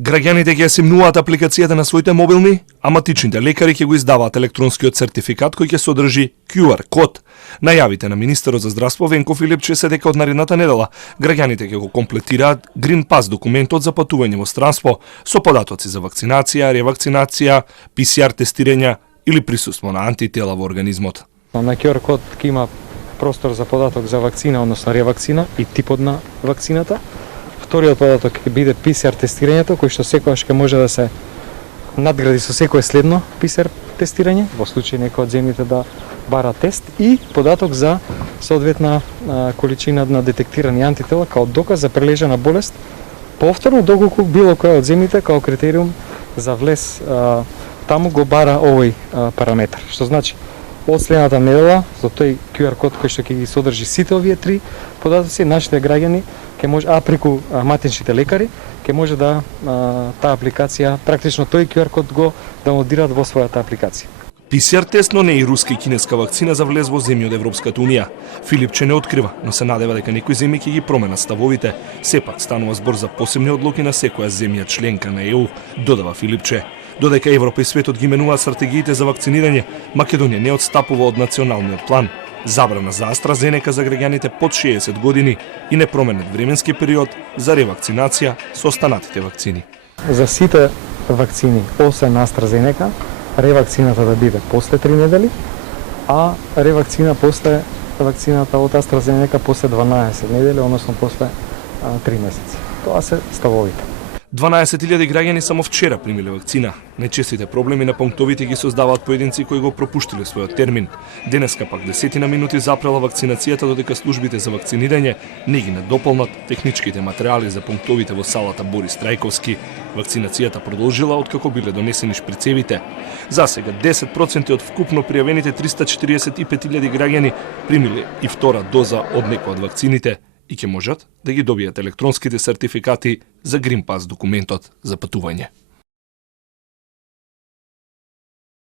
Граѓаните ќе симнуваат апликацијата на своите мобилни, а матичните лекари ќе го издаваат електронскиот сертификат кој ќе содржи QR код. Најавите на министерот за здравство Венко Филипче се дека од наредната недела граѓаните ќе го комплетираат Green Pass документот за патување во странство со податоци за вакцинација, ревакцинација, PCR тестирање или присуство на антитела во организмот. На QR код ќе има простор за податок за вакцина, односно ревакцина и типот на вакцината. Вториот податок ќе биде PCR тестирањето, кој што секогаш ќе може да се надгради со секое следно PCR тестирање, во случај некој од земјите да бара тест, и податок за соодветна количина на детектирани антитела као доказ за прележана болест, повторно доколку било која од земјите као критериум за влез таму го бара овој параметар. Што значи, од следната недела, за тој QR код кој што ќе ги содржи сите овие три податоци, нашите граѓани ќе може, преку матичните лекари, ќе може да таа апликација, практично тој QR код го даунлодираат во својата апликација. PCR тест, но не и руска и кинеска вакцина за влез во земји од Европската унија. Филипче не открива, но се надева дека некои земји ќе ги променат ставовите. Сепак станува збор за посебни одлуки на секоја земја членка на ЕУ, додава Филипче. Додека Европа и светот ги менуваат стратегиите за вакцинирање, Македонија не отстапува од националниот план. Забрана за AstraZeneca за граѓаните под 60 години и непроменет временски период за ревакцинација со останатите вакцини. За сите вакцини, освен AstraZeneca, ревакцината да биде после 3 недели, а ревакцина после вакцината од AstraZeneca после 12 недели, односно после 3 месеци. Тоа се ставовите. 12.000 граѓани само вчера примиле вакцина. Нечестите проблеми на пунктовите ги создаваат поединци кои го пропуштиле својот термин. Денеска пак десетина минути запрела вакцинацијата, додека службите за вакцинирање не ги надополнат техничките материјали за пунктовите во салата Борис Трајковски. Вакцинацијата продолжила откако биле донесени шприцевите. За сега 10% од вкупно пријавените 345.000 граѓани примиле и втора доза од некоја од вакцините и ќе можат да ги добијат електронските сертификати за Green Pass документот за патување.